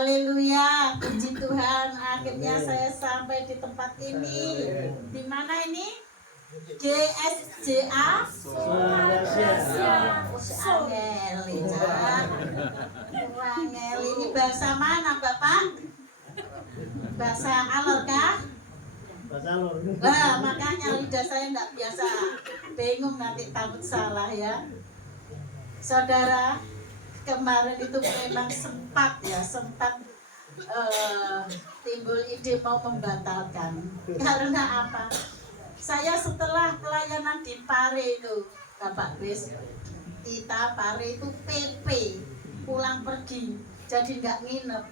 Haleluya, puji Tuhan. Akhirnya saya sampai di tempat ini. Di mana ini? GSJA Angel. Ini bahasa mana Bapak? Bahasa Alor kah? Bahasa Alor. Nah, makanya lidah saya enggak biasa. Bingung nanti takut salah ya. Saudara, kemarin itu memang sempat timbul ide mau membatalkan. Karena apa? Saya setelah pelayanan di Pare itu, Bapak Kris, kita Pare itu PP, pulang pergi, jadi nggak nginep,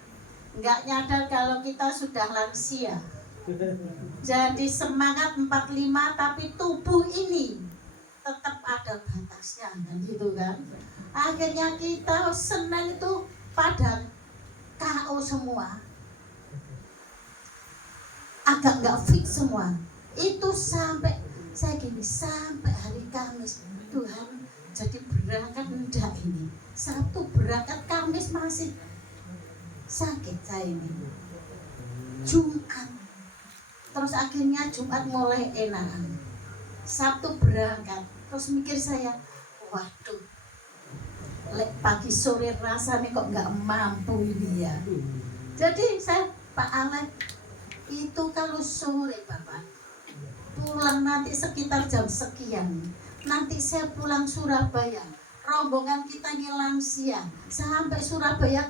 nggak nyadar kalau kita sudah lansia. Jadi semangat 45 tapi tubuh ini tetap ada batasnya, kan gitu kan. Akhirnya kita Senin itu pada KO semua, agak nggak fix semua. Itu sampai saya gini, sampai hari Kamis Tuhan, jadi berangkat enggak ini, Sabtu berangkat, Kamis masih sakit saya ini, Jumat terus akhirnya Jumat mulai enakan, Sabtu berangkat, terus mikir saya, waduh, pagi sore rasanya kok nggak mampu ini ya. Jadi saya, Pak Alek, itu kalau sore Bapak pulang nanti sekitar jam sekian, nanti saya pulang Surabaya, rombongan kita ini lansia, sampai Surabaya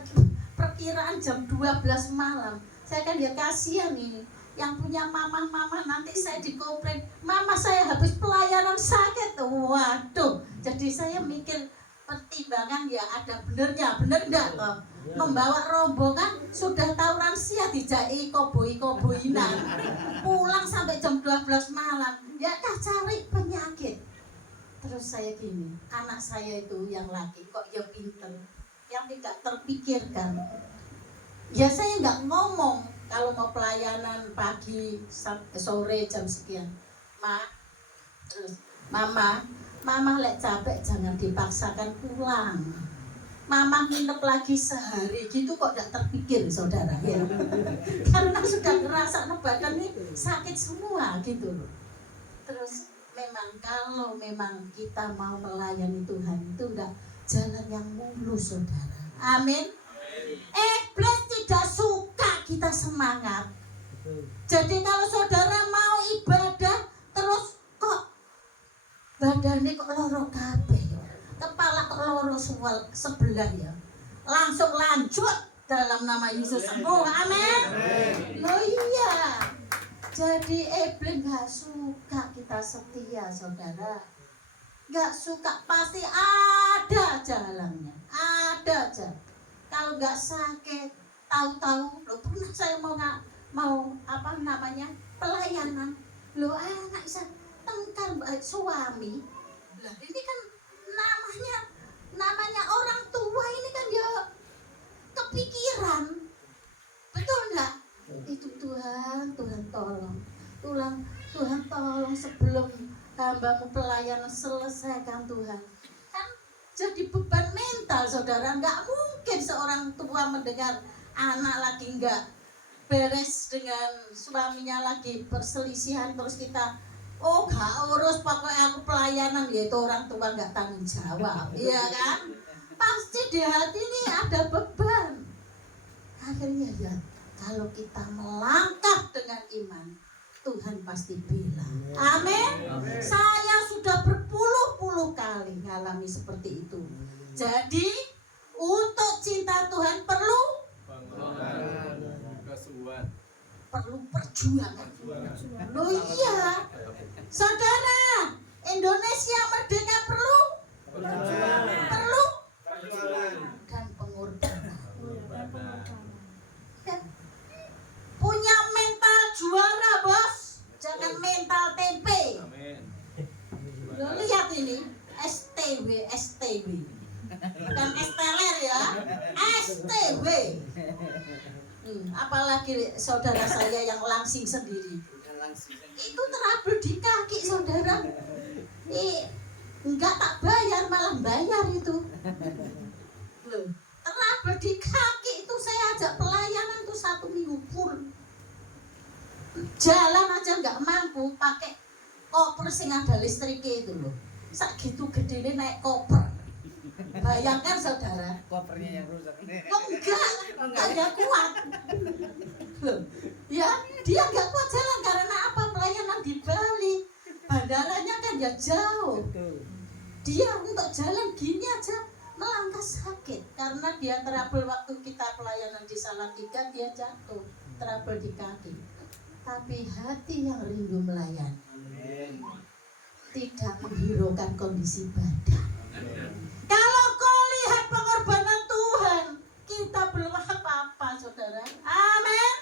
perkiraan jam 12 malam. Saya kan ya kasihan ini, yang punya mama-mama nanti saya dikomplain, mama saya habis pelayanan sakit. Waduh, jadi saya mikir pertimbangan ya ada benernya, bener enggak toh? Membawa rombongan sudah tahu lansia dijai koboi-koboinan, pulang sampai jam 12 malam, ya kah cari penyakit. Terus saya gini, anak saya itu yang laki kok ya pinter, yang tidak terpikirkan. Ya saya nggak ngomong kalau mau pelayanan pagi sore jam sekian, terus mama lek capek jangan dipaksakan pulang. Mama nginep lagi sehari gitu kok gak terpikir saudara ya. Karena sudah ngerasa badan ini sakit semua gitu loh. Terus memang kalau memang kita mau melayani Tuhan itu enggak jalan yang mulus saudara. Amin. Iblis tidak suka kita semangat. Jadi kalau saudara mau ibadah terus kok badannya kok loro kabeh, kepala kok loro sebelah ya, langsung lanjut dalam nama Yesus sembuh. Amin. Oh iya, jadi iblis gak suka kita setia saudara, gak suka, pasti ada jalannya, ada aja. Kalau gak sakit, tahu-tahu lo pernah saya mau apa namanya pelayanan, lo anak saya tengkar suami. Lah ini kan namanya orang tua ini kan dia kepikiran. Betul enggak? Itu Tuhan tolong. Tuhan tolong sebelum hambamu pelayanan selesaikan Tuhan. Kan jadi beban mental saudara. Enggak mungkin seorang tua mendengar anak lagi enggak beres dengan suaminya lagi perselisihan terus kita gak urus, pokoknya aku pelayanan, yaitu orang tua gak tanggung jawab. Iya kan? Pasti di hati ini ada beban. Akhirnya ya, kalau kita melangkah dengan iman, Tuhan pasti bilang. Amin. Saya sudah berpuluh-puluh kali mengalami seperti itu. Jadi untuk cinta Tuhan perlu perjuangan. Oh iya, saudara, Indonesia merdeka perlu dan pengorbanan. Punya mental juara bos, jangan mental tempe. Lihat ini, STW, bukan esteler ya, STW. Apalagi saudara saya yang langsing sendiri, itu terabur di kaki saudara, enggak tak bayar malah bayar itu. Terabur di kaki itu saya ajak pelayanan. 1 minggu full. Jalan aja nggak mampu pakai koper sing ada listriknya itu loh. Sak gitu gedene naik koper. Bayangkan saudara, kopernya yang rusak. Enggak kuat. Ya, dia nggak kuat jalan karena apa? Pelayanan di Bali, bandaranya kan ya jauh. Dia untuk jalan gini aja melangkah sakit karena dia trouble waktu kita pelayanan di Salatiga, dia jatuh, trouble di kaki. Tapi hati yang rindu melayani tidak menghiraukan kondisi badan. Kalau kau lihat pengorbanan Tuhan, kita belum apa-apa, saudara. Amin.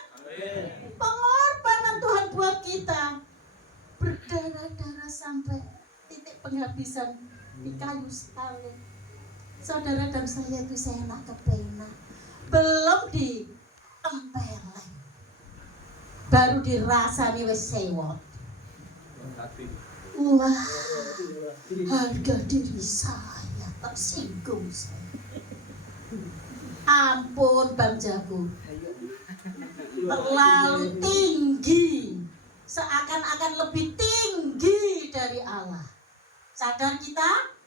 Pengorbanan Tuhan buat kita berdarah-darah sampai titik penghabisan di kayu salib. Saudara dan saya itu seenak kepena, belum ditempeleng, baru dirasani wis sewot. Wah, harga diri saya tersinggung saya. Ampun Bang Jago, terlalu tinggi, seakan-akan lebih tinggi dari Allah. Sadar kita?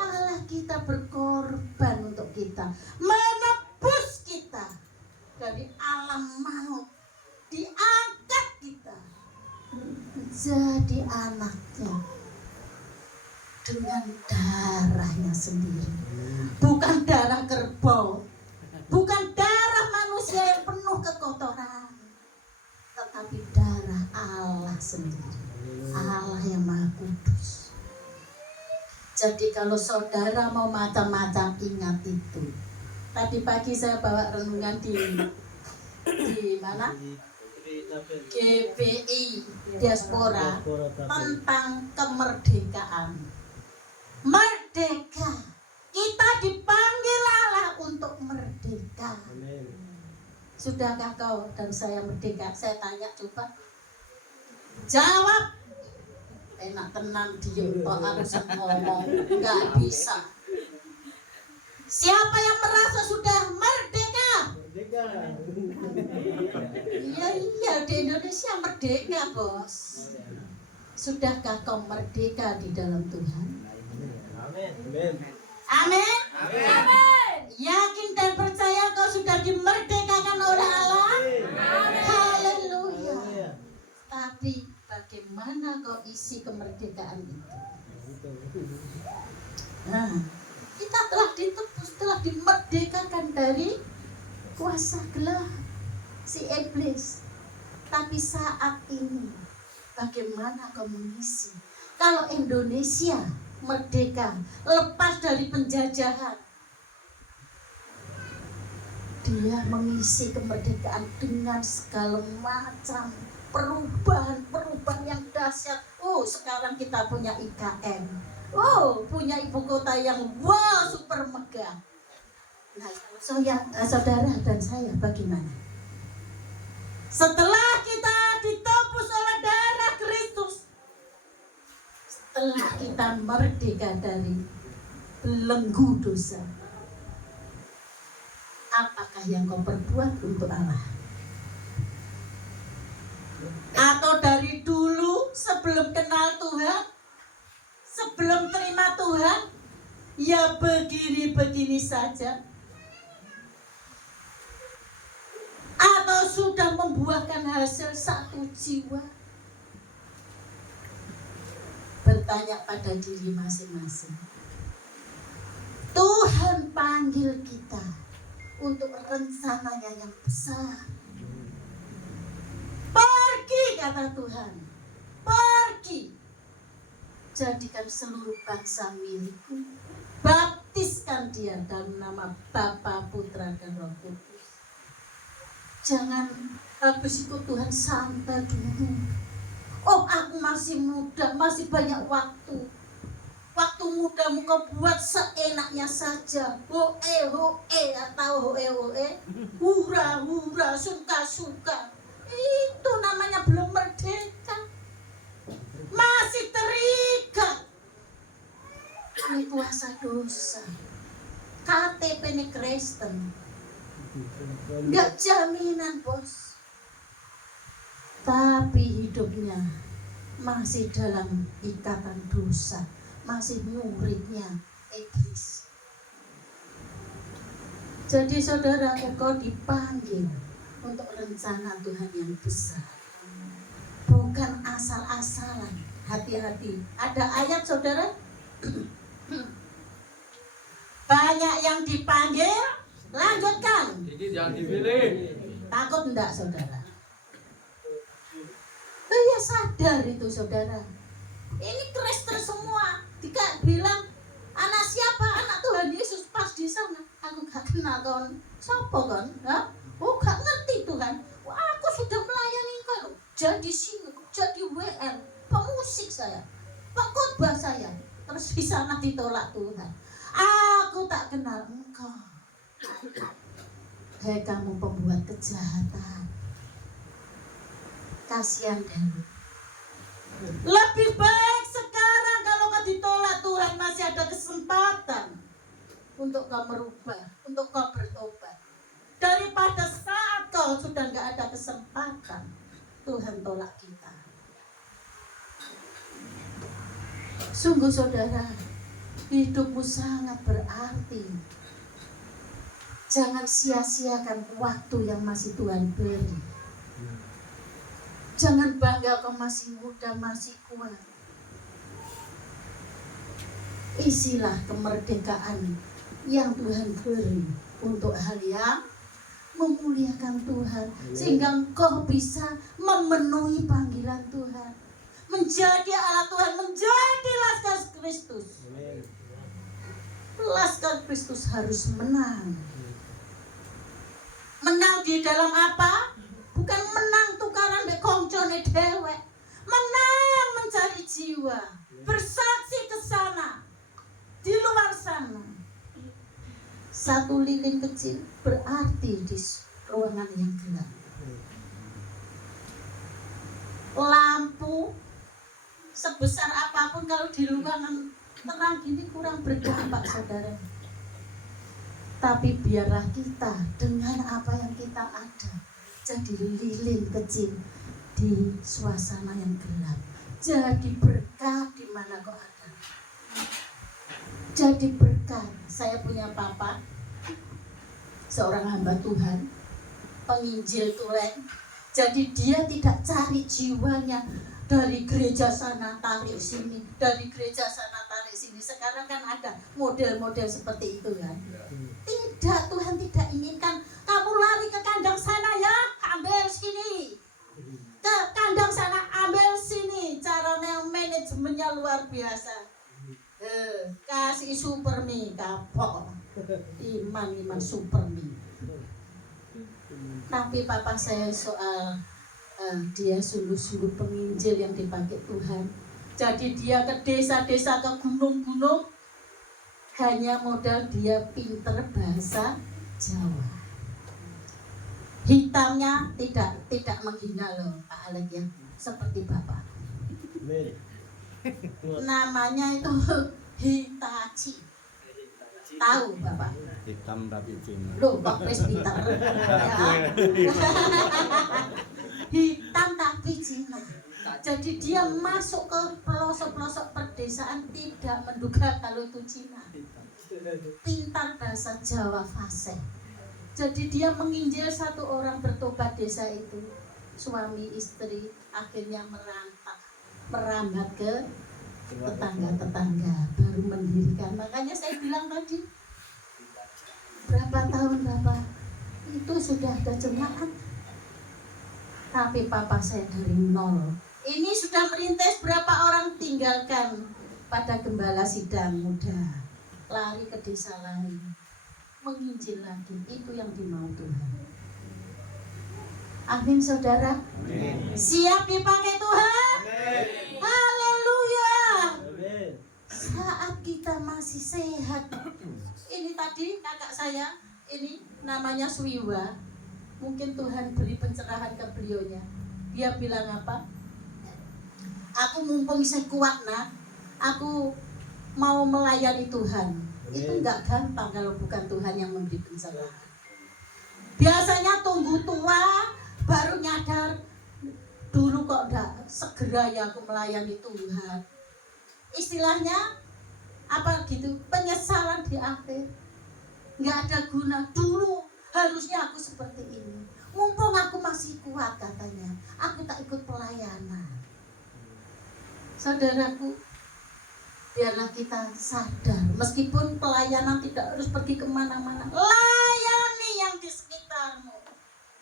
Allah kita berkorban untuk kita, menebus kita dari alam maut, diangkat kita jadi anaknya dengan darahnya sendiri, bukan darah kerbau, bukan darah manusia yang penuh kekotoran, tetapi darah Allah sendiri, Allah yang Maha Kudus. Jadi kalau saudara mau macam-macam, ingat itu. Tadi pagi saya bawa renungan di mana? GPI Diaspora tentang kemerdekaan. Merdeka. Kita dipanggil Allah untuk merdeka. Sudahkah kau dan saya merdeka? Saya tanya coba. Jawab. Enak tenang diem kok harus ngomong, nggak bisa. Siapa yang merasa sudah merdeka? Iya di Indonesia merdeka bos. Sudahkah kau merdeka di dalam Tuhan? Amin. Amin. Yakin dan percaya kau sudah dimerdekakan oleh Allah? Haleluya. Tapi bagaimana kau isi kemerdekaan itu? Nah, kita telah ditebus, telah dimerdekakan dari kuasa gelap si iblis. Tapi saat ini bagaimana kau mengisi? Kalau Indonesia merdeka, lepas dari penjajahan, dia mengisi kemerdekaan dengan segala macam perubahan yang dahsyat. Oh, sekarang kita punya IKN. Oh, punya ibu kota yang wow, super megah. Nah, saudara dan saya bagaimana? Setelah kita ditebus oleh darah Kristus, setelah kita merdeka dari belenggu dosa, apakah yang kau perbuat untuk Allah? Atau dari dulu sebelum kenal Tuhan, sebelum terima Tuhan, ya begini-begini saja? Atau sudah membuahkan hasil 1 jiwa? Bertanya pada diri masing-masing. Tuhan panggil kita untuk rencananya yang besar. Pergi, kata Tuhan, pergi, jadikan seluruh bangsa milikku, baptiskan dia dalam nama Bapa, Putra, dan Roh Kudus. Jangan habis itu Tuhan santai dulu. Oh, aku masih muda, masih banyak waktu. Waktu mudamu kau buat seenaknya saja. Hoe atau hoe, hura, suka. Itu namanya belum merdeka. Masih terikat oleh kuasa dosa. KTP ini Kristen. Enggak jaminan, bos. Tapi hidupnya masih dalam ikatan dosa, masih muridnya iblis. Jadi saudara, engkau dipanggil untuk rencana Tuhan yang besar, bukan asal-asalan. Hati-hati, ada ayat saudara. Banyak yang dipanggil, lanjutkan. Jadi jangan dipilih. Takut enggak saudara? Ya sadar itu saudara. Ini Kristen semua. Jika bilang anak siapa? Anak Tuhan Yesus. Pas di sana aku gak kenal kon. Siapa kon? Oh gak ngerti Tuhan. Wah, aku sudah melayani kau. Jadi singer, jadi WR, pemusik saya, pengkhotbah saya. Terus di sana ditolak Tuhan. Aku tak kenal engkau. Hei kamu pembuat kejahatan, kasihan Daud. Lebih baik sekarang kalau kau ditolak Tuhan, masih ada kesempatan untuk kau merubah, untuk kau bertobat, daripada saat kau sudah gak ada kesempatan Tuhan tolak kita. Sungguh saudara, hidupmu sangat berarti. Jangan sia-siakan waktu yang masih Tuhan beri. Jangan bangga kau masih muda, masih kuat. Isilah kemerdekaan yang Tuhan beri untuk hal yang memuliakan Tuhan, sehingga engkau bisa memenuhi panggilan Tuhan, menjadi alat Tuhan, menjadi Laskar Kristus. Laskar Kristus harus menang. Menang di dalam apa? Bukan menang tukaran mek koncone dewek. Menang mencari jiwa, bersaksi ke sana, di luar sana. Satu lilin kecil berarti di ruangan yang gelap. Lampu sebesar apapun kalau di ruangan terang gini kurang berdampak saudara. Tapi biarlah kita dengan apa yang kita ada jadi lilin kecil di suasana yang gelap. Jadi berkat di mana kau ada. Jadi berkat. Saya punya papa, seorang hamba Tuhan, penginjil tulen. Jadi dia tidak cari jiwanya dari gereja sana tarik sini, dari gereja sana tarik sini. Sekarang kan ada model-model seperti itu kan. Tidak, Tuhan tidak inginkan kamu lari ke kandang sana ya, ambil sini. Ke kandang sana, ambil sini. Caranya manajemennya luar biasa. Kasih super mie kapok. Iman super mie. Tapi papa saya soal dia sungguh-sungguh penginjil yang dipakai Tuhan. Jadi dia ke desa-desa, ke gunung-gunung, hanya modal dia pinter bahasa Jawa. Hitamnya tidak menghina loh Pak Alek ya, seperti Bapak. Namanya itu Hitachi. Tahu Bapak? Hitam tapi Cina. Loh, Pak Presbiter. Ya. Hitam tapi Cina. Jadi dia masuk ke pelosok-pelosok perdesaan tidak menduga kalau itu Cina. Pintar bahasa Jawa fasih. Jadi dia menginjil satu orang bertobat desa itu. Suami istri akhirnya merambat ke tetangga-tetangga, baru mendirikan. Makanya saya bilang tadi, berapa tahun Bapak itu sudah ada jemaat, tapi papa saya dari nol. Ini sudah merintis, berapa orang tinggalkan pada gembala sidang muda, lari ke desa lain, menginjil lagi. Itu yang dimau Tuhan. Amin saudara. Amin. Siap dipakai Tuhan. Haleluya. Saat kita masih sehat. Ini tadi kakak saya, ini namanya Swiwa. Mungkin Tuhan beri pencerahan ke beliaunya. Dia bilang apa? Aku mumpung saya kuat nak, aku mau melayani Tuhan. Itu enggak gampang kalau bukan Tuhan yang memberi pencerahan. Biasanya tunggu tua baru nyadar, dulu kok enggak segera ya aku melayani Tuhan. Istilahnya apa gitu, penyesalan di akhir. Enggak ada guna, dulu harusnya aku seperti ini. Mumpung aku masih kuat katanya, aku tak ikut pelayanan. Saudaraku, biarlah kita sadar, meskipun pelayanan tidak harus pergi kemana-mana, layani yang di sekitarmu,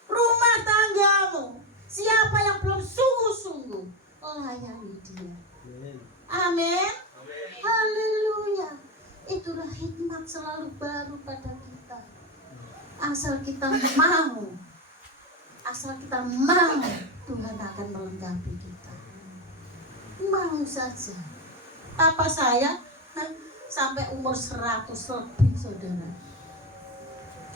rumah tanggamu. Siapa yang belum sungguh-sungguh, layani dia. Amin. Haleluya. Itulah hikmat selalu baru pada kita. Asal kita mau, Tuhan akan melengkapi kita. Mau saja. Papa saya sampai umur 100 lebih, saudara.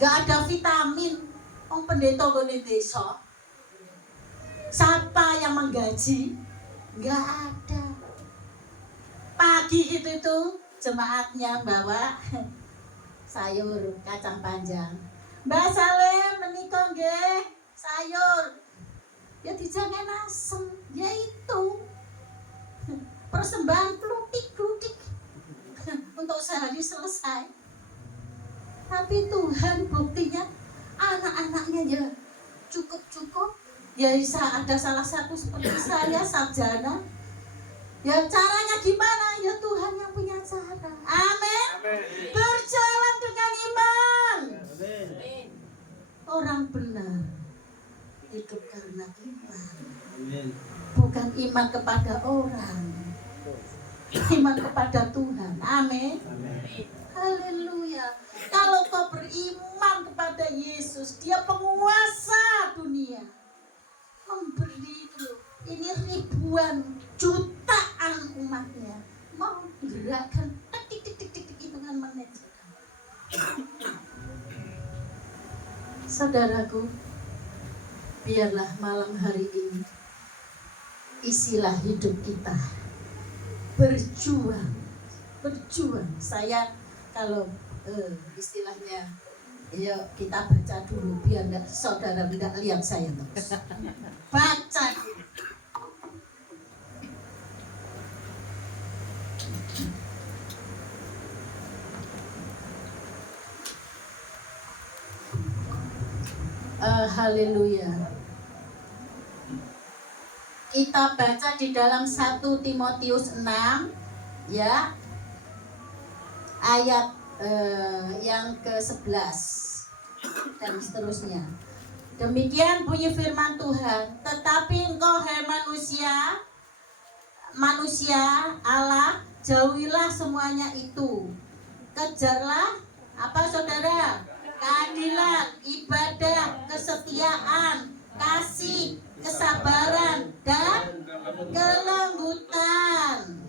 Gak ada vitamin. Orang pendeta di desa, siapa yang menggaji? Gak ada. Pagi itu jemaatnya bawa sayur kacang panjang. Mbak Salim menikah nggih sayur. Ya dijangan asem, ya itu. Persembahan klutik-klutik untuk sehari selesai. Tapi Tuhan buktinya anak-anaknya ya cukup. Ya bisa ada salah satu seperti saya, sarjana. Ya caranya gimana? Ya Tuhan yang punya cara. Amin. Berjalan dengan iman. Amin. Orang benar hidup karena iman. Amin. Bukan iman kepada orang, iman kepada Tuhan. Amin. Haleluya. Kalau kau beriman kepada Yesus, Dia penguasa dunia, memberi ini ribuan jutaan umatnya, mau gerakan tik hitungan menit. Saudaraku, biarlah malam hari ini isilah hidup kita berjuang. Saya kalau istilahnya, ya kita baca dulu biar saudara tidak lihat saya terus. Baca dulu. Haleluya. Kita baca di dalam 1 Timotius 6 ya, ayat yang ke-11 dan seterusnya. Demikian bunyi firman Tuhan. Tetapi engkau hai manusia Allah, jauhilah semuanya itu. Kejarlah apa saudara? Keadilan, ibadah, kesetiaan, kasih, kesabaran, dan kelembutan.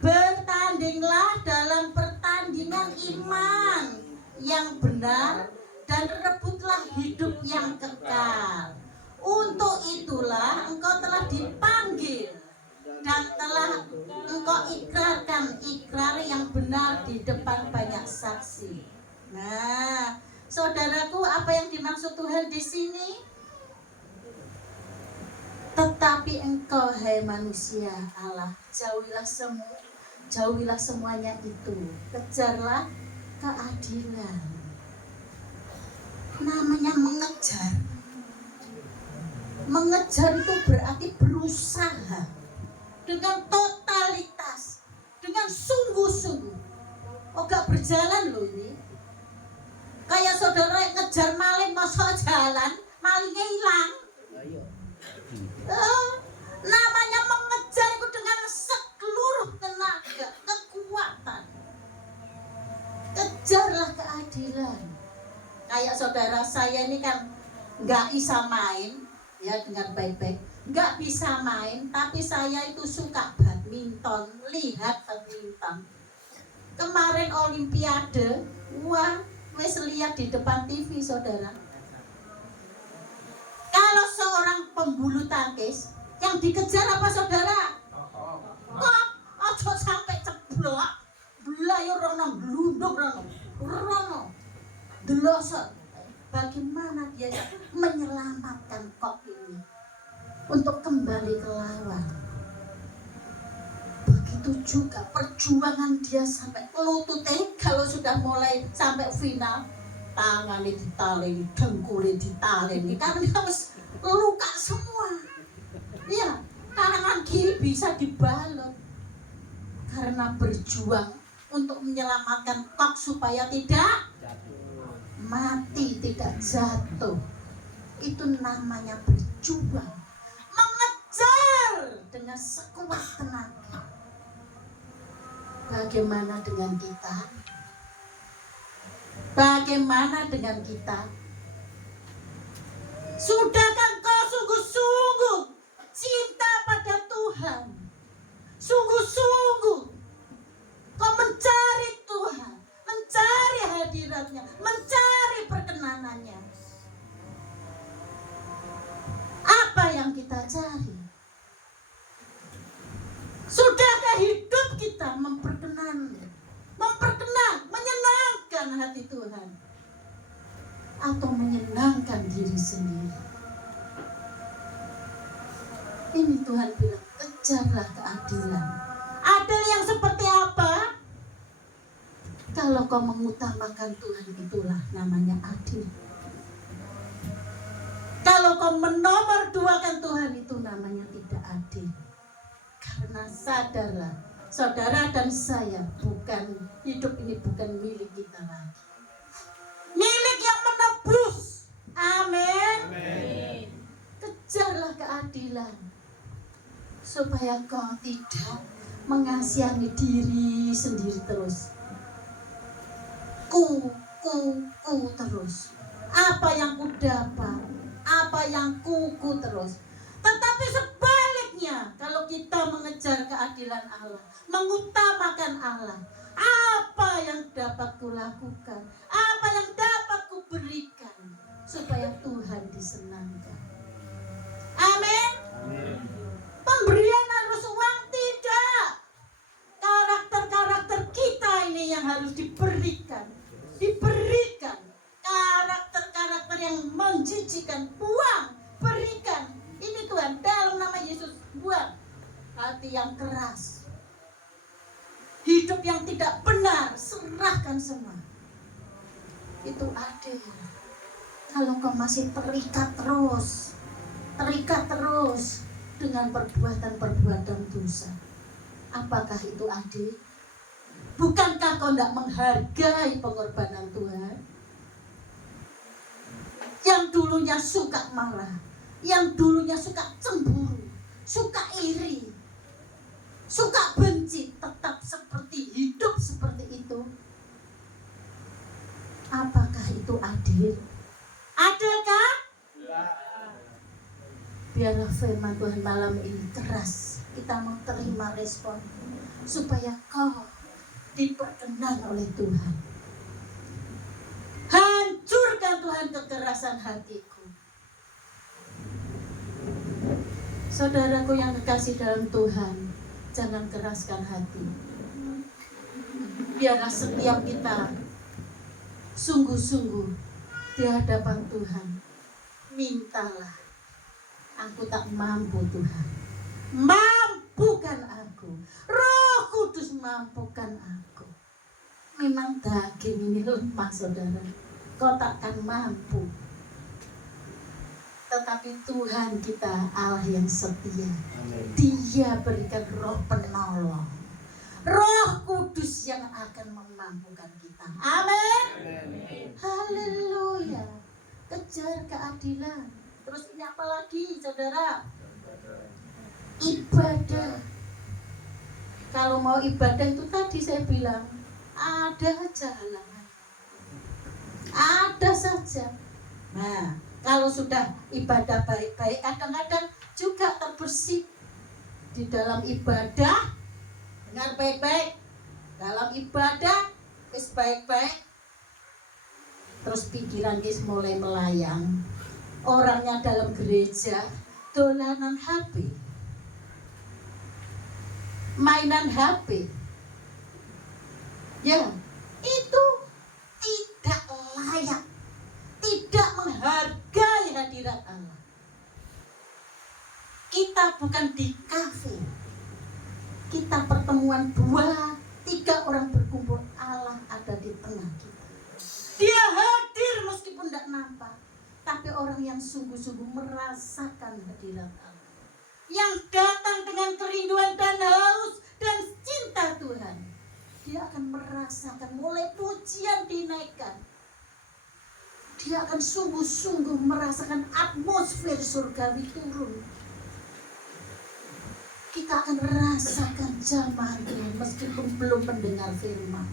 Bertandinglah dalam pertandingan iman yang benar dan rebutlah hidup yang kekal. Untuk itulah engkau telah dipanggil dan telah engkau ikrarkan ikrar yang benar di depan banyak saksi. Nah, saudaraku, apa yang dimaksud Tuhan di sini? Tetapi engkau hai manusia Allah, jauhilah semuanya itu. Kejarlah keadilan. Namanya mengejar. Mengejar itu berarti berusaha dengan totalitas, dengan sungguh-sungguh. Oh, gak berjalan loh ini. Kayak saudara ngejar maling masa jalan, malingnya hilang. Namanya mengejar itu dengan seluruh tenaga, kekuatan. Kejarlah keadilan. Kayak saudara saya ini kan nggak bisa main, ya dengar baik-baik, nggak bisa main, tapi saya itu suka badminton, lihat badminton. Kemarin Olimpiade, wah, wes lihat di depan TV saudara. Kalau seorang pembulu tangkis yang dikejar apa saudara? Kok ojo sampai ceblok, belayu rono, glunduk rono, delosot. bagaimana dia menyelamatkan kok ini untuk kembali ke lawan. Begitu juga perjuangan dia sampai lututnya, kalau sudah mulai sampai final, tangannya ditaleni, dengkulnya ditaleni, karena harus luka semua. Ya, tangan kiri bisa dibalot karena berjuang untuk menyelamatkan kok supaya tidak mati, tidak jatuh. Itu namanya berjuang, mengejar dengan sekuat tenaga. Bagaimana dengan kita? Bagaimana dengan kita? Sudahkah kau sungguh-sungguh cinta pada Tuhan? Sungguh-sungguh kau mencari Tuhan, mencari hadiratnya, mencari perkenanannya. Apa yang kita cari? Sudahkah hidup kita menyenangkan hati Tuhan, atau menyenangkan diri sendiri? Ini Tuhan bilang, kejarlah keadilan. Adil yang seperti apa? Kalau kau mengutamakan Tuhan, itulah namanya adil. Kalau kau menomorduakan Tuhan, itu namanya tidak adil. Karena sadarlah, saudara dan saya, hidup ini bukan milik kita lagi, milik yang menebus. Amin. Kejarlah keadilan supaya kau tidak mengasihani diri sendiri terus. Ku terus. Apa yang ku dapat, apa yang kuku terus. Tetapi sebaliknya, kalau kita mengejar keadilan Allah, mengutamakan Allah, apa yang dapat kulakukan, apa yang dapat kuberikan supaya Tuhan disenangkan. Amin. Pemberian harus uang, tidak. Karakter-karakter kita ini yang harus diberikan. Karakter-karakter yang menjijikan, buang, berikan. Ini Tuhan, dalam nama Yesus, buang hati yang keras, hidup yang tidak benar, serahkan semua. Itu adil. Kalau kau masih terikat terus dengan perbuatan-perbuatan dosa, apakah itu adil? Bukankah kau tidak menghargai pengorbanan Tuhan? Yang dulunya suka marah, yang dulunya suka cemburu, suka iri, suka benci, tetap hidup seperti itu. Apakah itu adil? Adilkah? Biarlah firman Tuhan malam ini keras, kita mau terima respon supaya kau diperkenan oleh Tuhan. Hancurkan Tuhan kekerasan hatiku. Saudaraku yang kekasih dalam Tuhan, jangan keraskan hati. Biarlah setiap kita sungguh-sungguh di hadapan Tuhan. Mintalah, aku tak mampu Tuhan, mampukan aku. Roh Kudus mampukan aku. Memang daging ini lemah saudara, kau takkan mampu. Tetapi Tuhan kita Allah yang setia. Dia berikan roh penolong, Roh Kudus yang akan memampukan kita. Amin. Haleluya. Kejar keadilan. Terus ini apa lagi saudara? Ibadah. Kalau mau ibadah itu tadi saya bilang, ada aja halangan, ada saja. Nah, kalau sudah ibadah baik-baik, kadang-kadang juga terbersih di dalam ibadah. Dengar baik-baik, dalam ibadah wis baik-baik, terus pikiran wis mulai melayang. Orangnya dalam gereja dolanan HP, mainan HP. Ya, itu tidak layak, tidak hadirat Allah. Kita bukan di kafe. Kita pertemuan 2-3 orang berkumpul, Allah ada di tengah kita. Dia hadir meskipun tidak nampak. Tapi orang yang sungguh-sungguh merasakan hadirat Allah, yang datang dengan kerinduan dan haus dan cinta Tuhan, dia akan merasakan mulai pujian dinaikkan. Dia akan sungguh-sungguh merasakan atmosfer surgawi turun. Kita akan rasakan jamaah Tuhan meskipun belum mendengar firman.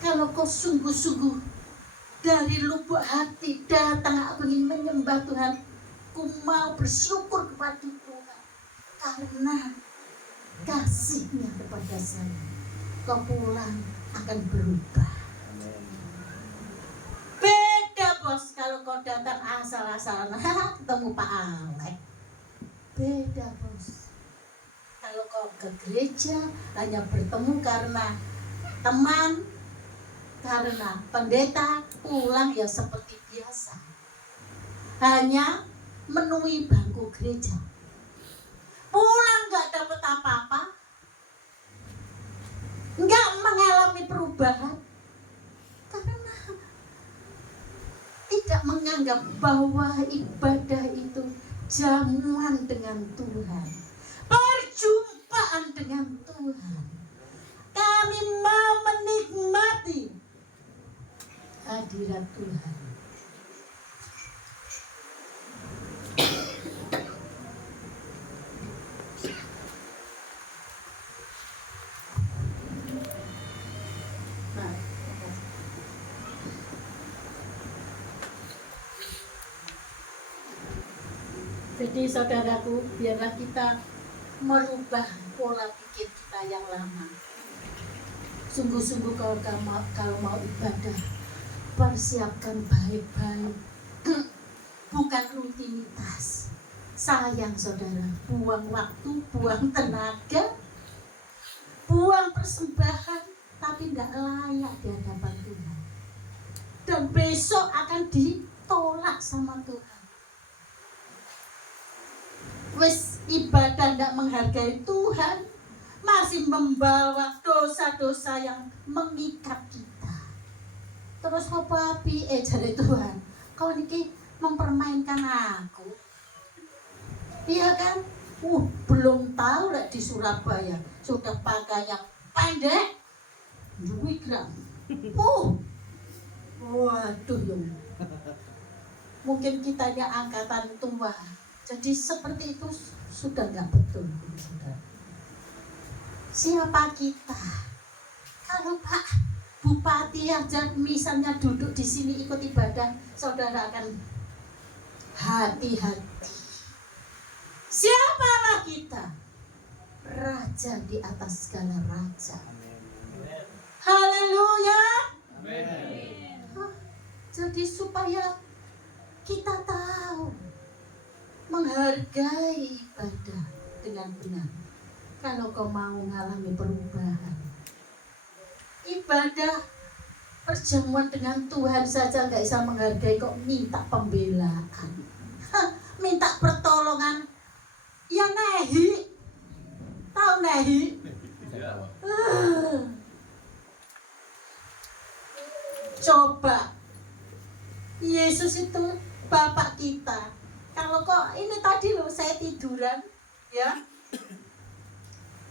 Kalau kau sungguh-sungguh dari lubuk hati datang, aku ingin menyembah Tuhan, ku mau bersyukur kepada Tuhan karena kasih-Nya kepada saya, kau pulang akan berubah. Beda bos kalau kau datang asal-asalan ketemu Pak Alek. Beda bos. Kalau kau ke gereja hanya bertemu karena teman, karena pendeta, pulang ya seperti biasa, hanya menemui bangku gereja, pulang gak dapat apa-apa, gak mengalami perubahan, karena tidak menganggap bahwa ibadah itu jamuan dengan Tuhan, perjumpaan dengan Tuhan. Kami mau menikmati hadirat Tuhan. Jadi saudaraku, biarlah kita merubah pola pikir kita yang lama. Sungguh-sungguh kalau mau ibadah, persiapkan baik-baik. Bukan rutinitas. Sayang saudara, buang waktu, buang tenaga, buang persembahan, tapi tidak layak di hadapan Tuhan. Dan besok akan ditolak sama Tuhan. Wes ibadah tidak menghargai Tuhan, masih membawa dosa-dosa yang mengikat kita. Terus apa jadi Tuhan, kau niki mempermainkan aku, iya kan? Belum tahu lah di Surabaya sudah pakainya pendek, gram. Waduh yuk. Mungkin kitanya angkatan tua. Jadi seperti itu sudah nggak betul. Siapa kita? Kalau Pak Bupati aja misalnya duduk di sini ikut ibadah, saudara akan hati-hati. Siapalah kita? Raja di atas segala raja. Haleluya. Jadi supaya kita tahu menghargai ibadah dengan benar. Kalau kau mau mengalami perubahan, ibadah perjamuan dengan Tuhan saja nggak bisa menghargai, kok minta pembelaan, minta pertolongan. Ya nehi, tahu nehi? Coba Yesus itu Bapak kita. Kalau kok ini tadi loh saya tiduran ya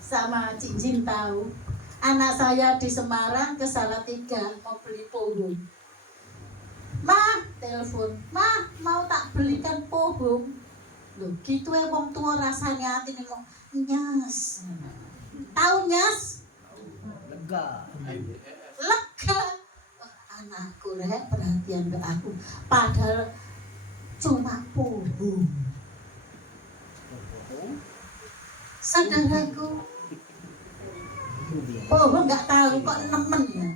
sama Cik Jin tahu, anak saya di Semarang ke Salatiga mau beli pohon. Ma, telepon, ma mau tak belikan pohon. Loh gitu ya wong tua rasanya hati nih kok nyas. Tahu nyas? Lega. Anakku rek perhatian ke aku, padahal cuma pohon. Saudaraku, pohon nggak tahu kok nemen ya.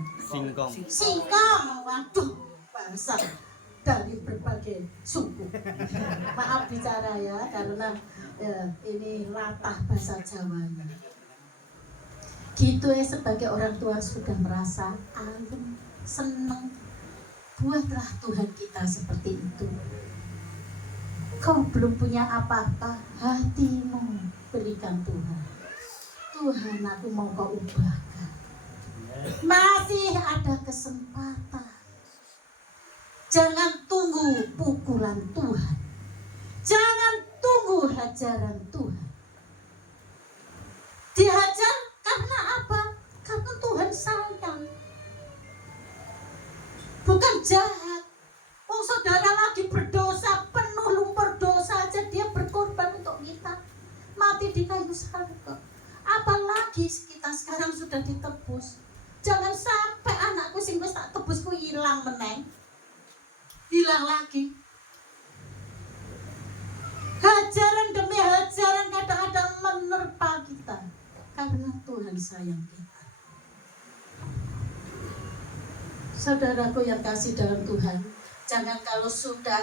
Singkong, waduh, bahasa dari berbagai suku. Maaf bicara ya, karena ini latah bahasa Jawanya. Gitu ya, sebagai orang tua sudah merasa senang. Buatlah Tuhan kita seperti itu. Kau belum punya apa-apa, hatimu berikan Tuhan. Tuhan, aku mau kau ubahkan. Masih ada kesempatan. Jangan tunggu pukulan Tuhan. Jangan tunggu hajaran Tuhan. Dihajar karena apa? Karena Tuhan sayang. Bukan jahat. Oh, saudara lagi berdosa, penuh lumpur dosa aja dia berkorban untuk kita. Mati di kayu salib kok. Apalagi kita sekarang sudah ditebus. Jangan sampai anakku sing wis tak tebusku hilang meneng. Hilang lagi. Hajaran demi hajaran kadang-kadang menerpa kita. Karena Tuhan sayang kita. Saudaraku yang kasih dalam Tuhan, jangan kalau sudah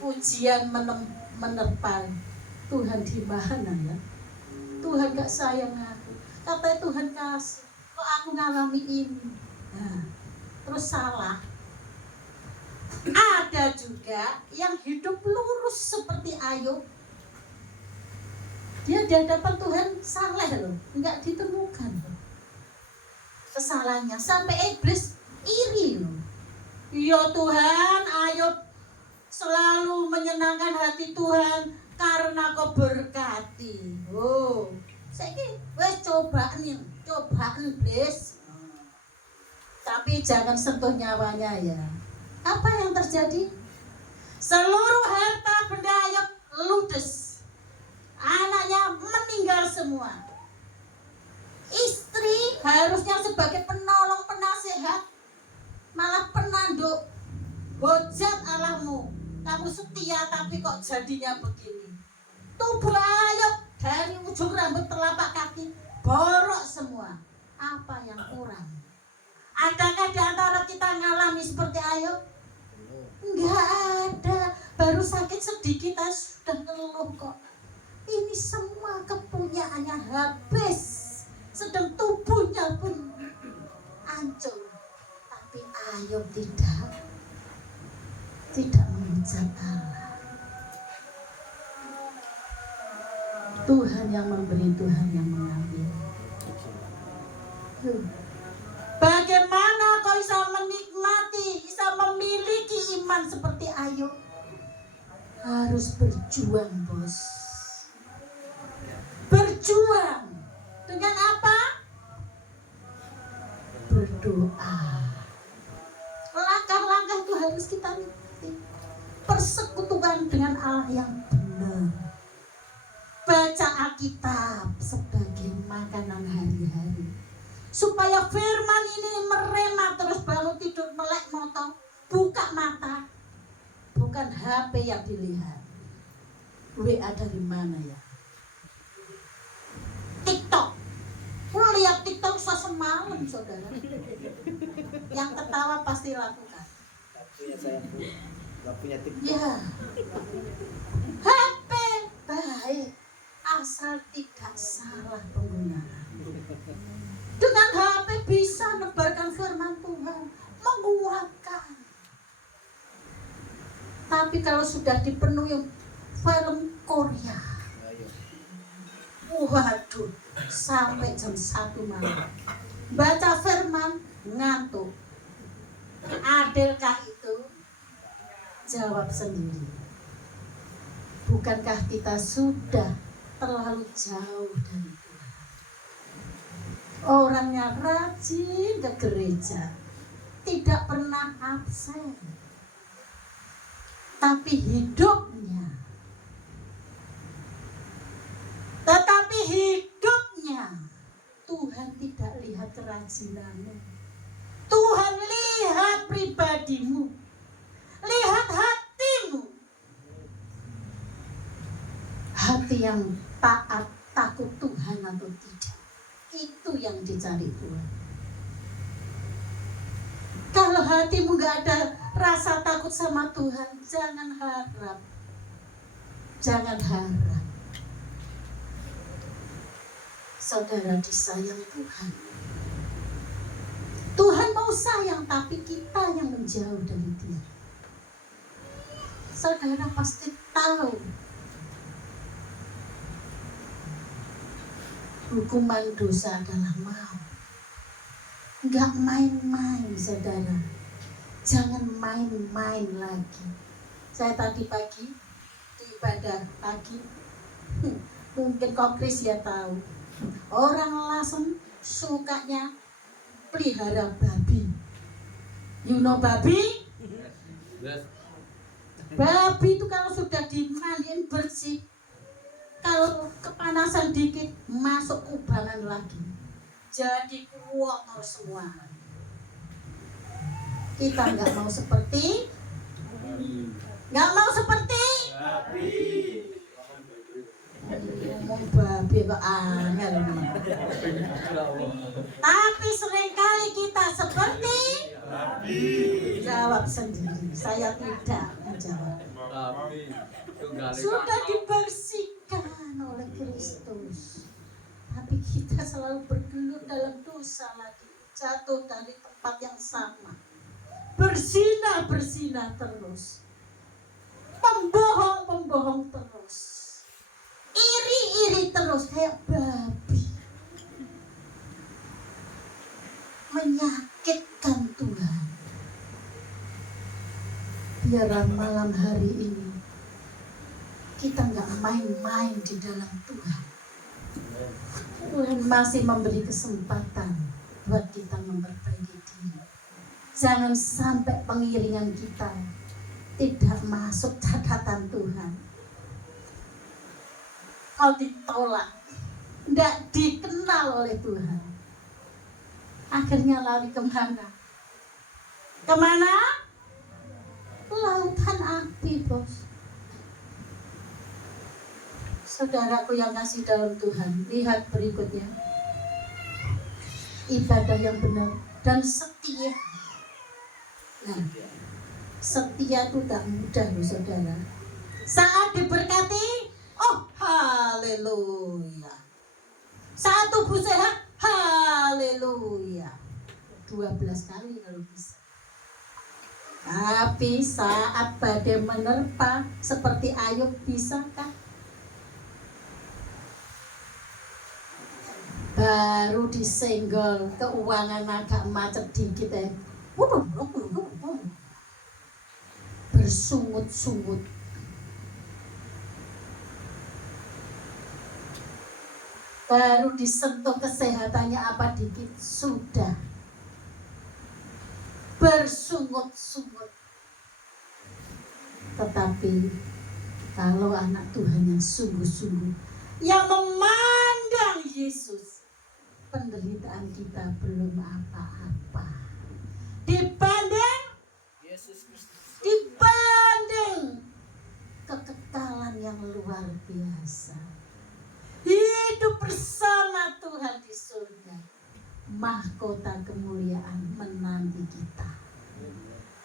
ujian menerpa, Tuhan di mana ya? Tuhan gak sayang aku. Katanya Tuhan kasih, kok aku ngalami ini? Nah, terus salah. Ada juga yang hidup lurus seperti Ayub. Dia di hadapan Tuhan saleh loh, nggak ditemukan loh kesalahannya, sampai iblis iri loh. Ya Tuhan, Ayub selalu menyenangkan hati Tuhan karena kau berkati. Oh, saya wes cobaan iblis, tapi jangan sentuh nyawanya ya. Apa yang terjadi? Seluruh harta benda Ayub ludes. Anaknya meninggal semua. Istri harusnya sebagai penolong penasehat, malah penanduk. Hujat Allahmu, kamu setia tapi kok jadinya begini. Tubuh Ayub dari ujung rambut telapak kaki borok semua. Apa yang kurang? Adakah di antara kita ngalami seperti Ayub? Enggak ada. Baru sakit sedikit sudah ngeluh kok. Ini semua kepunyaannya habis. Sedang tubuhnya pun hancur. Tapi Ayub tidak menghujat Allah. Tuhan yang memberi, Tuhan yang mengambil. Bagaimana kau bisa menikmati, bisa memiliki iman seperti Ayub? Harus berjuang, bos. Berjuang dengan apa? Berdoa. Langkah-langkah itu harus kita ikuti. Persekutuan dengan Allah yang benar. Baca Alkitab sebagai makanan hari-hari. Supaya firman ini merema terus, bangun tidur melek motong, buka mata. Bukan HP yang dilihat. WA dari mana ya? TikTok. Lihat TikTok semalam, saudara. Yang ketawa pasti lakukan. Gak punya TikTok. Ya. HP baik, asal tidak salah penggunaan. Dengan HP bisa menebarkan firman Tuhan, menguatkan. Tapi kalau sudah dipenuhi film Korea, waduh, sampai jam 1 malam baca firman ngantuk. Adilkah itu? Jawab sendiri. Bukankah kita sudah terlalu jauh dari Tuhan? Orangnya rajin ke gereja, tidak pernah absen, tapi hidupnya Tuhan tidak lihat kerajinanmu. Tuhan lihat pribadimu, lihat hatimu. Hati yang taat, takut Tuhan atau tidak, itu yang dicari Tuhan. Kalau hatimu gak ada rasa takut sama Tuhan, jangan harap. Jangan harap. Saudara disayang Tuhan. Tuhan mau sayang, tapi kita yang menjauh dari Dia. Saudara pasti tahu hukuman dosa adalah maut. Enggak main-main, saudara. Jangan main-main lagi. Saya tadi pagi di ibadah pagi, mungkin kok Kris ya tahu, orang langsung sukanya pelihara babi. You know babi? Yes. Babi itu kalau sudah dimandiin bersih, kalau kepanasan dikit masuk kubangan lagi, jadi kotor semua. Kita nggak mau seperti, ngomong babi kok angel. Tapi seringkali kita seperti jawab sendiri. Saya tidak menjawab. Sudah dibersihkan oleh Kristus, tapi kita selalu bergelut dalam dosa lagi, jatuh dari tempat yang sama, bersinah terus, pembohong terus, iri terus kayak babi, menyakitkan Tuhan. Biar malam hari ini kita nggak main-main di dalam Tuhan. Tuhan masih memberi kesempatan buat kita memperbaiki diri. Jangan sampai pengiringan kita tidak masuk catatan Tuhan. Kau ditolak, tidak dikenal oleh Tuhan. Akhirnya lari kemana? Kemana? Lautan api, bos. Saudaraku yang kasih dalam Tuhan, lihat berikutnya. Ibadah yang benar dan setia. Nah, setia itu tak mudah loh, saudara. Saat diberkati, oh haleluya. Saat tubuh sehat, haleluya. 12 kali kalau bisa. Tapi saat badai menerpa seperti Ayub, bisakah? Baru disenggol keuangan agak macet dikit ya. Bersungut-sungut. Baru disentuh kesehatannya apa dikit sudah bersungut-sungut. Tetapi kalau anak Tuhan yang sungguh-sungguh, yang memandang Yesus, penderitaan kita belum apa-apa dibanding Yesus Kristus, dibanding kekekalan yang luar biasa, hidup bersama Tuhan di surga. Mahkota kemuliaan menanti kita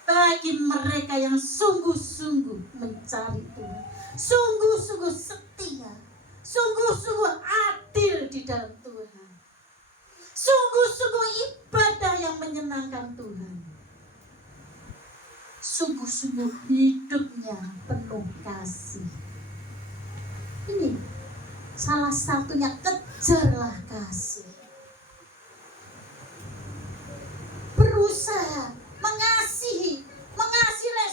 bagi mereka yang sungguh-sungguh mencari Tuhan, sungguh-sungguh setia, sungguh-sungguh adil di dalam Tuhan, sungguh-sungguh ibadah yang menyenangkan Tuhan, sungguh-sungguh hidupnya penuh kasih. Ini salah satunya, kejarlah kasih. Berusaha mengasihi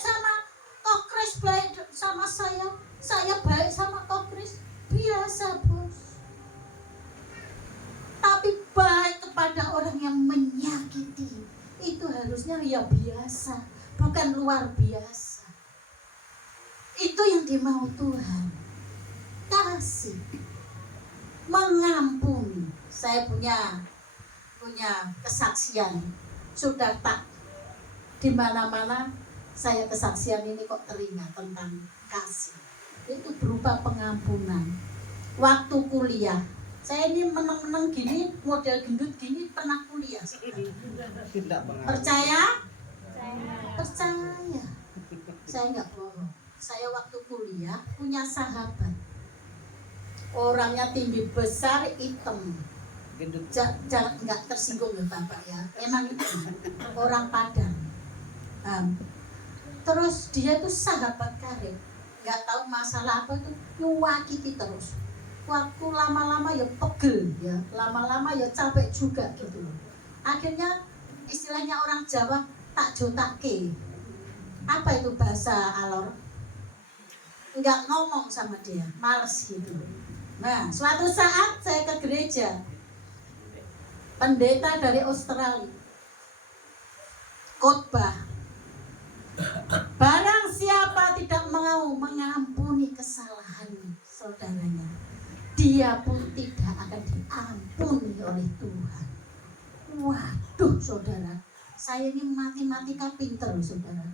sama Toh Kris, baik sama saya baik sama Toh Kris, biasa bos. Tapi baik kepada orang yang menyakiti, itu harusnya ya biasa, bukan luar biasa. Itu yang dimau Tuhan, kasih, mengampuni. Saya punya kesaksian, sudah tak di mana-mana saya kesaksian ini kok teringat tentang kasih. Itu berupa pengampunan. Waktu kuliah, saya ini menang-menang gini, model gendut gini, pernah kuliah. Percaya? Percaya. Saya nggak bohong. Saya waktu kuliah punya sahabat. Orangnya tinggi besar, hitam. Jangan nggak tersinggung ya Bapak ya. Emang itu orang Padang. Terus dia tuh sahabat karib, nggak tahu masalah apa tuh, nyuwakiti terus. Waktu lama-lama ya pegel ya, lama-lama ya capek juga gitu loh. Akhirnya istilahnya orang Jawa tak jotake. Apa itu bahasa Alor? Nggak ngomong sama dia, males gitu. Nah, suatu saat saya ke gereja, pendeta dari Australia khotbah, barang siapa tidak mau mengampuni kesalahan saudaranya, dia pun tidak akan diampuni oleh Tuhan. Waduh saudara, saya ini matematika pinter saudara.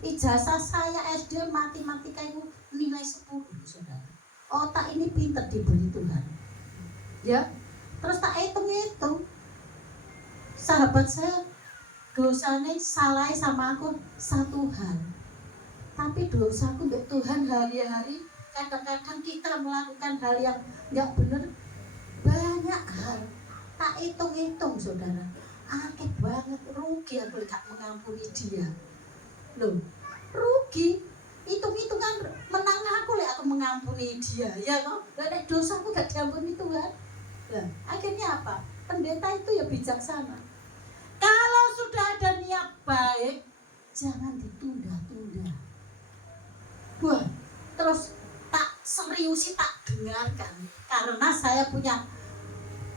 Ijazah saya SD matematika itu nilai 10 saudara. Otak ini pinter diberi Tuhan. Ya, terus tak hitung-hitung, sahabat saya dosanya salah sama aku satu hal, tapi dosaku untuk Tuhan hari-hari. Kadang-kadang kita melakukan hal yang nggak benar, banyak hal tak hitung-hitung saudara, akeh banget, rugi aku gak mengampuni dia loh, rugi. Hitung-hitungan menang aku aku mengampuni dia ya toh, dan dosaku gak diampuni Tuhan. Nah, akhirnya apa? Pendeta itu ya bijaksana. Kalau sudah ada niat baik, jangan ditunda-tunda. Wah, terus tak seriusi, tak dengarkan. Karena saya punya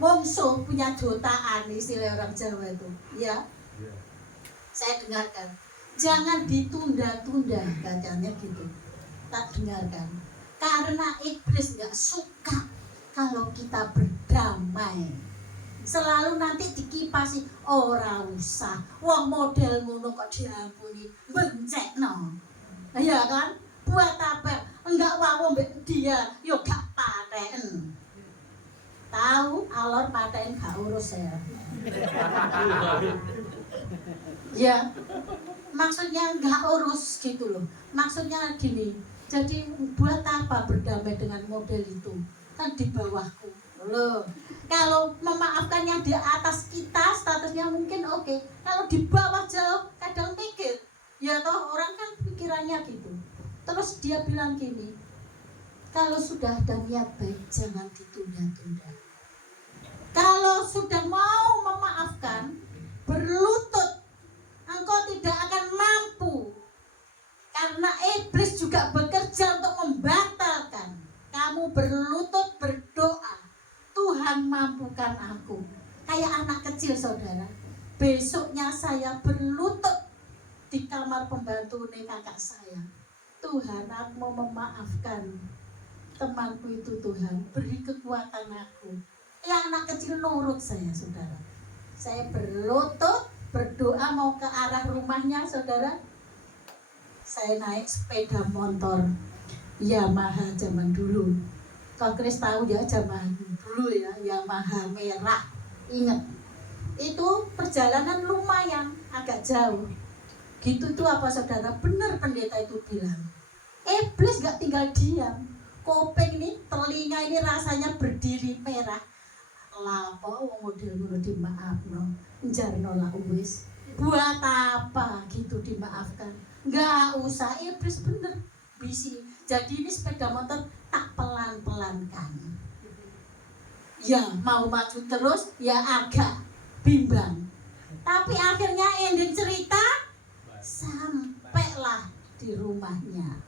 mongso, punya jotaan, istilah orang Jawa itu. Ya, saya dengarkan. Jangan ditunda-tunda, katanya gitu. Tak dengarkan. Karena iblis gak suka kalau kita berdamai. Selalu nanti dikipasi, ora usah, wong model ngono kok diampuni, bencekno. Ya kan? Buat apa? Enggak wae mbek dia, yo gak paten. Tahu alor paten gak urus ya. Ya. Maksudnya enggak urus gitu loh. Maksudnya gini. Jadi buat apa berdamai dengan model itu? Kan di bawahku. Loh, kalau memaafkan yang di atas kita statusnya mungkin oke. Kalau di bawah jauh kadang mikir, ya toh orang kan pikirannya gitu. Terus dia bilang gini, kalau sudah ada niat baik jangan ditunda-tunda. Kalau sudah mau memaafkan, berlutut, engkau tidak akan mampu. Karena iblis juga bekerja untuk membatalkan. Kamu berlutut berdoa, Tuhan mampukan aku. Kayak anak kecil saudara. Besoknya saya berlutut di kamar pembantu kakak saya. Tuhan, aku mau memaafkan temanku itu Tuhan. Beri kekuatan aku. Ya anak kecil nurut saya saudara. Saya berlutut berdoa mau ke arah rumahnya saudara. Saya naik sepeda motor Yamaha zaman dulu. Kau Kris tahu ya zaman dulu ya, Yamaha merah. Ingat, itu perjalanan lumayan agak jauh. Gitu tuh apa saudara? Benar pendeta itu bilang. Iblis gak tinggal diam. Kopeng ini, telinga ini rasanya berdiri merah. Lapo wong model ngono dimaafno. Njarno lah wis. Buat apa gitu dimaafkan? Gak usah, iblis bener bisi. Jadi ini sepeda motor tak pelan-pelankan. Ya mau maju terus ya agak bimbang. Tapi akhirnya ending cerita sampailah di rumahnya.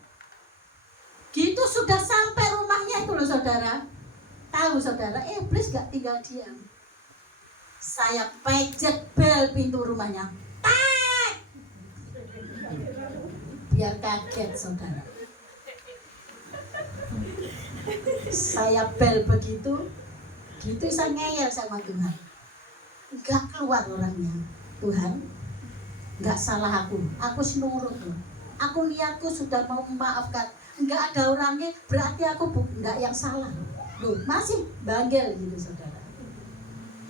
Gitu sudah sampai rumahnya itu loh saudara. Tahu saudara, iblis gak tinggal diam. Saya pejet bel pintu rumahnya. Tak! Biar kaget saudara. Saya bel begitu, gitu saya ngeyel sama Tuhan. Enggak keluar orangnya. Tuhan, enggak salah aku nurut loh. Aku niatku sudah mau memaafkan. Enggak ada orangnya, berarti aku enggak yang salah. Loh, masih banggel gitu saudara.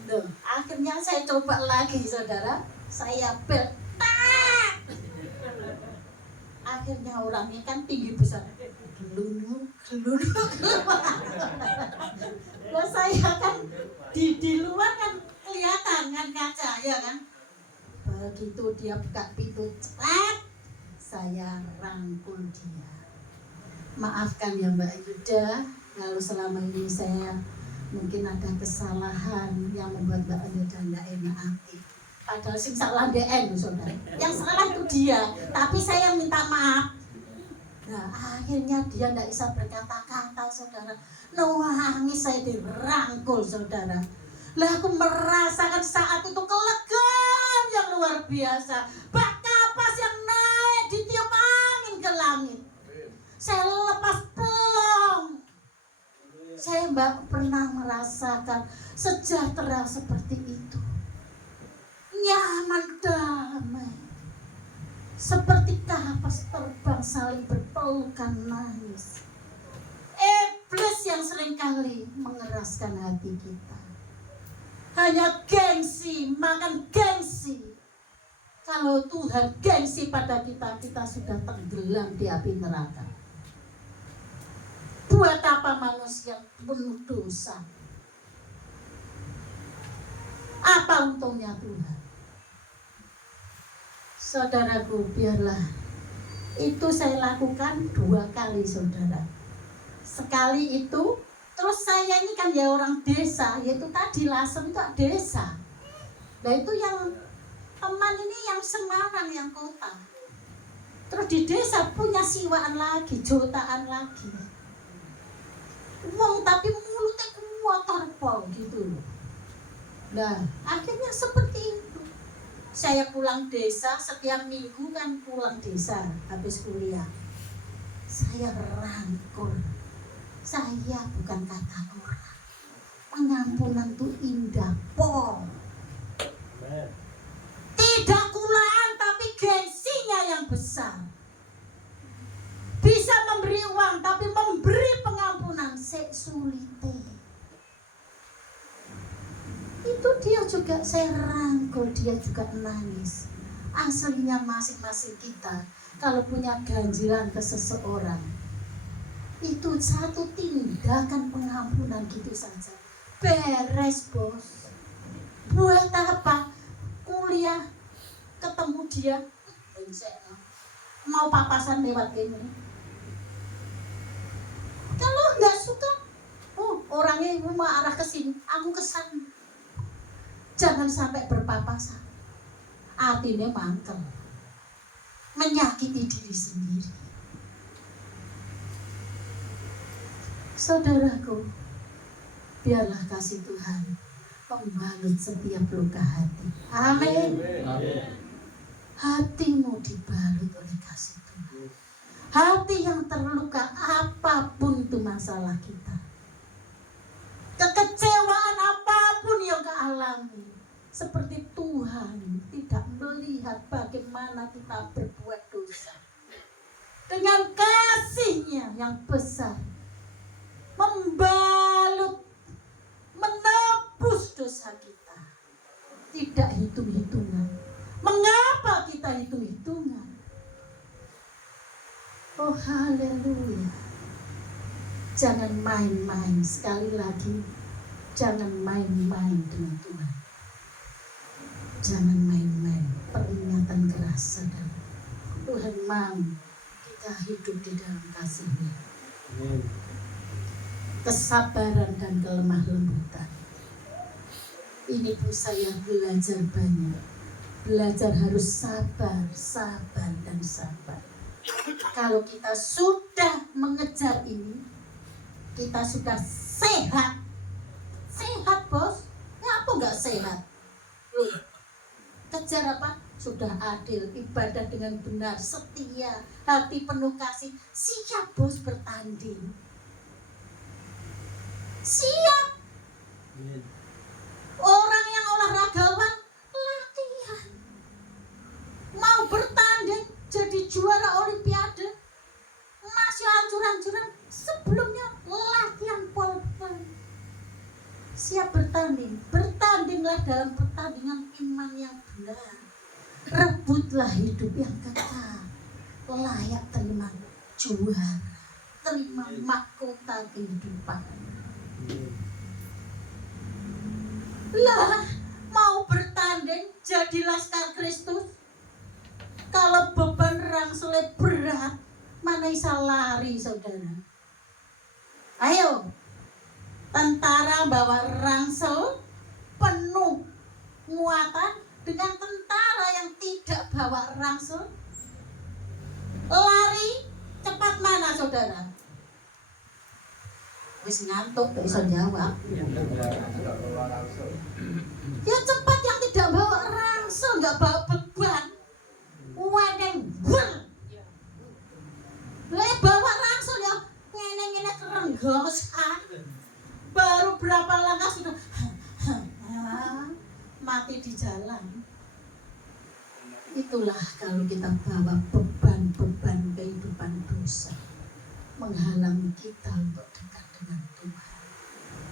Loh, akhirnya saya coba lagi saudara. Saya bel, tak! Akhirnya orangnya kan tinggi besar. Gelunuk. Nah, saya kan di luar kan kelihatan kan kaca ya kan. Begitu dia buka pintu, cepat, saya rangkul dia. Maafkan ya Mbak Yuda, kalau selama ini saya mungkin ada kesalahan yang membuat Mbak Yuda tidak enak hati. Padahal sing salah DN, saudara. Yang salah itu dia, tapi saya minta maaf. Nah, akhirnya dia tidak bisa berkata-kata, saudara. Nangis saya dirangkul, saudara. Lah aku merasakan saat itu kelegaan yang luar biasa. Bak kapas yang naik ditiup angin ke langit. Saya lepas pelong. Saya mbak pernah merasakan sejahtera seperti itu. Nyaman damai. Seperti kapas terbang saling berpelukan nangis. Iblis yang seringkali mengeraskan hati kita. Hanya gengsi, makan gengsi. Kalau Tuhan gengsi pada kita, kita sudah tenggelam di api neraka. Buat apa manusia penuh dosa? Apa untungnya Tuhan? Saudaraku, biarlah itu saya lakukan 2 kali, saudara. Sekali itu, terus saya ini kan ya orang desa, yaitu tadi Lasem itu desa. Nah itu yang teman ini yang Semarang, yang kota. Terus di desa punya siwaan lagi, jotaan lagi. Wong tapi mulutnya kotor pol gitu loh. Nah akhirnya seperti itu. Saya pulang desa, setiap minggu kan pulang desa habis kuliah. Saya rangkul. Saya bukan kata orang. Pengampunan itu indah pol. Tidak kulaan tapi gengsinya yang besar. Bisa memberi uang tapi memberi pengampunan sulite. Itu dia juga saya rangkul, dia juga nangis. Aslinya masing-masing kita kalau punya ganjilan ke seseorang, itu satu tindakan pengampunan gitu saja. Beres bos. Buat apa? Kuliah ketemu dia, mau papasan lewat ini. Kalau nggak suka, orangnya mau arah ke sini, aku ke sana. Jangan sampai berpapasan. Hatinya mangkel, menyakiti diri sendiri. Saudaraku, biarlah kasih Tuhan membalut setiap luka hati. Amin. Hatimu dibalut oleh kasih Tuhan. Hati yang terluka apapun itu masalah kita. Kekecewaan apapun yang kealami, seperti Tuhan tidak melihat bagaimana kita berbuat dosa. Dengan kasih-Nya yang besar, membalut, menebus dosa kita. Tidak hitung-hitungan. Mengapa kita hitung-hitungan? Oh haleluya. Jangan main-main, sekali lagi. Jangan main-main dengan Tuhan. Jangan main-main. Peringatan keras, saudara. Tuhan mau kita hidup di dalam kasih-Nya. Kesabaran dan kelemah lembutan. Ini pun saya belajar banyak. Belajar harus sabar, sabar, dan sabar. Kalau kita sudah mengejar ini, kita sudah sehat. Sehat bos, ya apa nggak sehat? Loh, kejar apa? Sudah adil, ibadah dengan benar, setia, hati penuh kasih. Siap bos bertanding. Siap. Orang yang olahragawan latihan. Mau bertanding jadi juara olimpiade, masih hancur-hancuran, sebelumnya latihan pol-pol. Siap bertanding. Bertandinglah dalam pertandingan iman yang benar. Rebutlah hidup yang kekal, layak terima juara, terima mahkota kehidupan. Lah, mau bertanding jadi laskar Kristus, kalau beban rangselnya berat, mana bisa lari saudara. Ayo, tentara bawa rangsel penuh muatan dengan tentara yang tidak bawa rangsel. Lari cepat mana saudara? Wis ngantuk gak bisa jawab. Ya cepat yang tidak bawa rangsel, nggak bawa beban. Wadeng bul. Lah bawa rangsel ya ngene-ngene kerenggosan. Baru berapa langkah sudah mati di jalan. Itulah kalau kita bawa beban-beban kehidupan dosa menghalangi kita untuk dekat dengan Tuhan.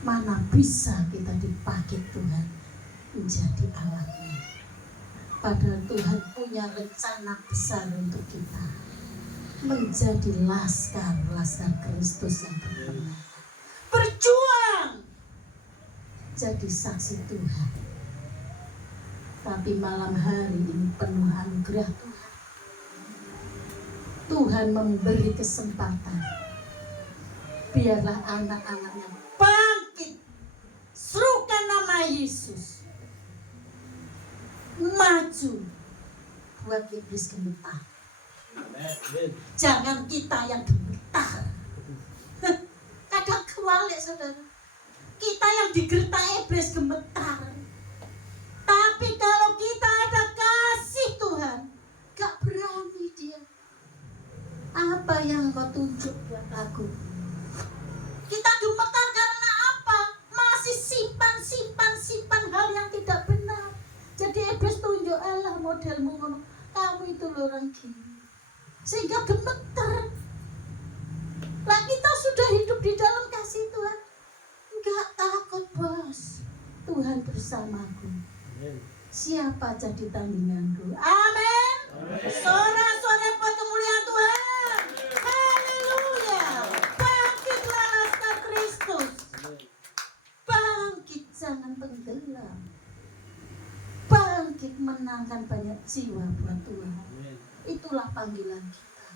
Mana bisa kita dipakai Tuhan menjadi alatnya. Padahal Tuhan punya rencana besar untuk kita menjadi laskar Kristus yang berkenan. Berjuang jadi saksi Tuhan. Tapi malam hari ini penuh anugerah Tuhan. Tuhan memberi kesempatan. Biarlah anak-anaknya bangkit. Serukan nama Yesus. Maju. Buat iblis gemetar. Jangan kita yang gemetar. Kadang kebalik saudara. Kita yang digertak iblis gemetar. Tapi kalau kita ada kasih Tuhan, gak berani dia. Apa yang kau tunjuk buat aku? Kita gemetar karena apa? Masih simpan hal yang tidak benar. Jadi iblis tunjuk Allah modelmu ngono. Kamu itu loh orang gini. Sehingga gemetar. Lah kita sudah hidup di dalam kasih Tuhan. Enggak takut bos. Tuhan bersamaku. Siapa jadi tandinganku? Amin. Sorak-sorai buat kemuliaan Tuhan. Haleluya. Bangkitlah laskar Kristus. Bangkit jangan tenggelam. Bangkit menangkan banyak jiwa buat Tuhan. Itulah panggilan kita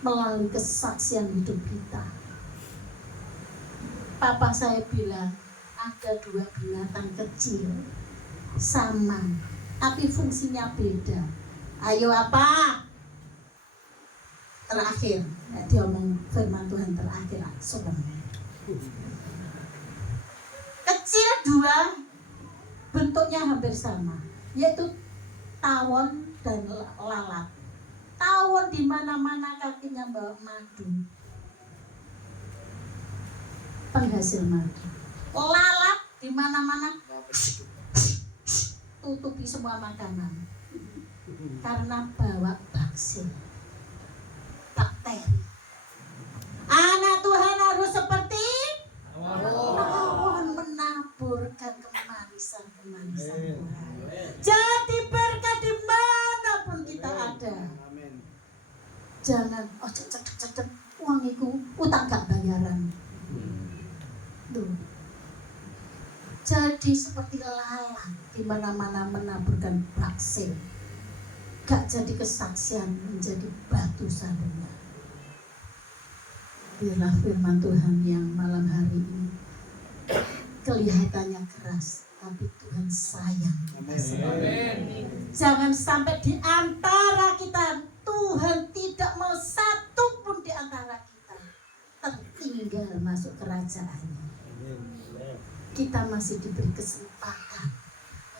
melalui kesaksian hidup kita. Papa saya bilang ada 2 binatang kecil sama, tapi fungsinya beda. Ayo apa? Terakhir, dia ngomong firman Tuhan terakhir. Kecil 2, bentuknya hampir sama, yaitu tawon dan lalat. Tawon di mana-mana kakinya bawa madu, penghasil madu. Lalat di mana-mana tutupi semua makanan karena bawa bakteri. Anak Tuhan harus seperti tawon menaburkan kemanisan Tuhan. Jadi berkat dimanapun kita ada. Jangan cek uang itu utang gak bayaran. Tuh. Jadi seperti lalat di mana-mana menaburkan vaksin. Gak jadi kesaksian, menjadi batu sandungan. Biarlah firman Tuhan yang malam hari ini kelihatannya keras, tapi Tuhan sayang kita semua. Jangan sampai di antara kita Tuhan tidak mau satu pun di antara kita tertinggal masuk kerajaannya. Kita masih diberi kesempatan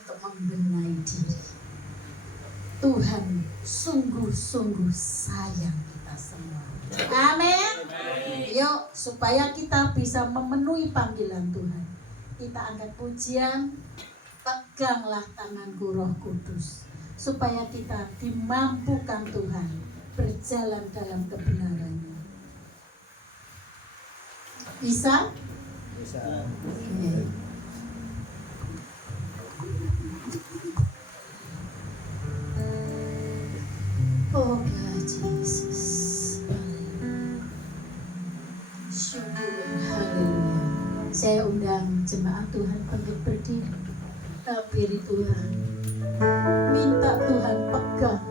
untuk membenahi diri. Tuhan sungguh-sungguh sayang kita semua. Amin. Yuk, supaya kita bisa memenuhi panggilan Tuhan, kita angkat pujian. Peganglah tanganku Roh Kudus, supaya kita dimampukan Tuhan berjalan dalam kebenarannya. Bisa? Bisa. Okay. Oh God, Jesus. Haleluya. Saya undang jemaat Tuhan untuk berdiri. Hampiri Tuhan. Minta Tuhan pegang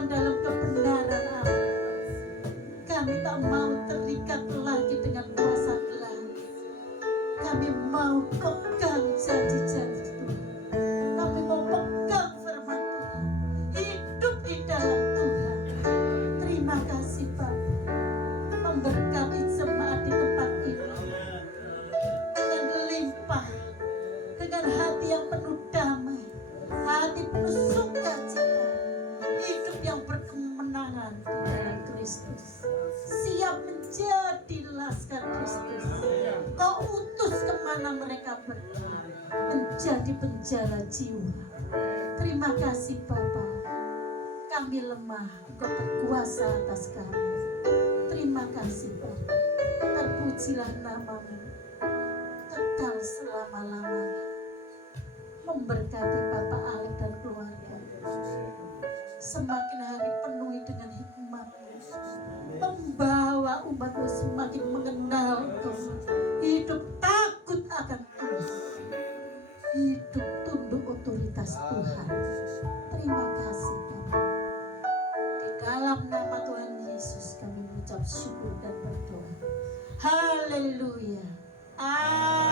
berjalan dalam kebenaran Allah. Kami tak mau terikat lagi dengan kuasa gelap. Kami mau pegang janji-janji Tuhan. Kami mau pegang firman Tuhan. Hidup di dalam Tuhan. Terima kasih Bapak. Memberkati jemaat di tempat ini dengan limpah, dengan hati yang penuh damai, hati penuh sukacita, hidup yang berkemenangan di dalam Kristus, siap menjadi laskar Kristus. Kau utus kemana mereka pergi, menjadi penjara jiwa. Terima kasih Bapa. Kami lemah, Engkau berkuasa atas kami. Terima kasih Bapa. Terpujilah namamu kekal selama-lamanya. Memberkati Bapak Alek dan keluarga. Semakin hari penuhi dengan hikmat-Mu. Membawa umat-Mu semakin mengenal Engkau. Hidup takut akan Tuhan. Hidup tunduk otoritas Tuhan. Terima kasih Bapak. Di dalam nama Tuhan Yesus kami mengucap syukur dan berdoa. Haleluya. Amin.